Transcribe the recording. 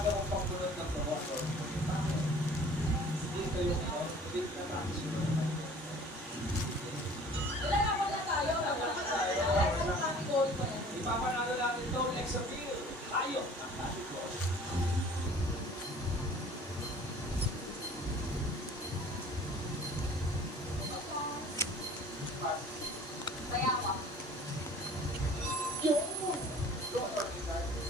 ginagawang pambunod ng promotion. Dito yung big na practice mo. Wala tayo. Wala kami goal pa yan. Ipapanalo natin ito, Exapil. Hayop ang natin goal. Sayawa. Yung! Don't worry, guys.